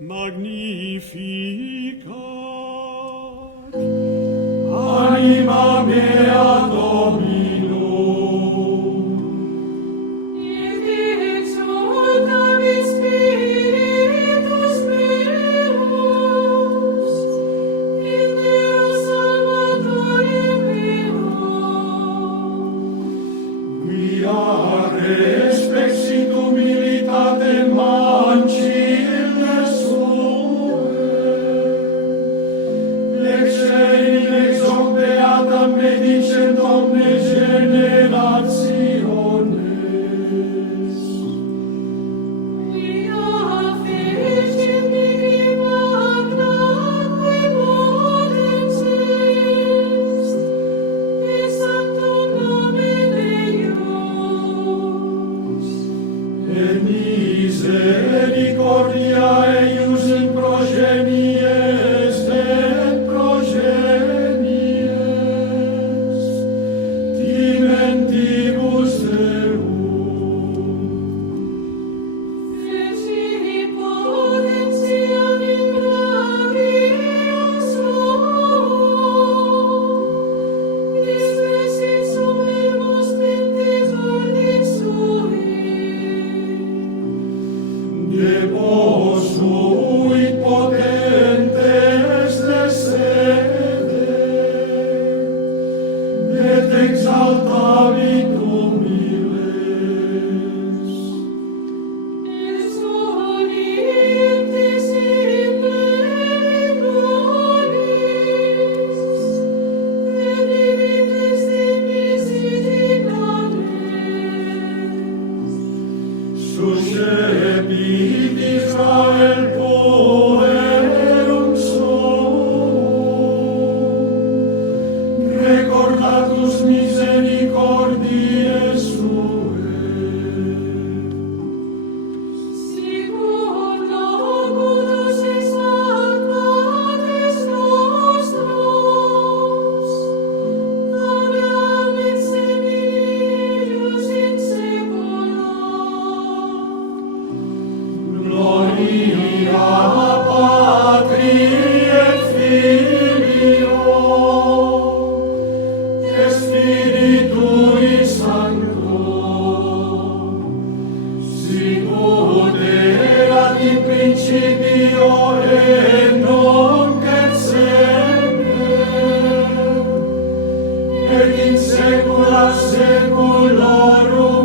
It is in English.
Magnificat anima mea Dominum, Et exultavit spiritus meus in Deo Salvatorem meum. quia respexit humilitatem mancilles sue, lexei lex hoc beatam medicem Domne generationes. Quia fecit mihi magnaque potens est, et sanctum nomen eius. Et misericordia eius in progenies et progenies, timentibus Deum. Feci potentiam in gravium suum, dispresit soberbos mentes ordis sui. Depos sunt potentes descede, et exaltavit humiles. Et solientes in pleni gloris, et divides dimisit ignanes. Suscepit Israel puerum suum, recordatus misericordiae suae. Sicut locutus ex ad Patres nostros, Abraham et seminius in saecula. Gloria Patri et Filio et Spiritui Sancto, sicut erat in principio et nunc et semper, et in saecula saeculorum.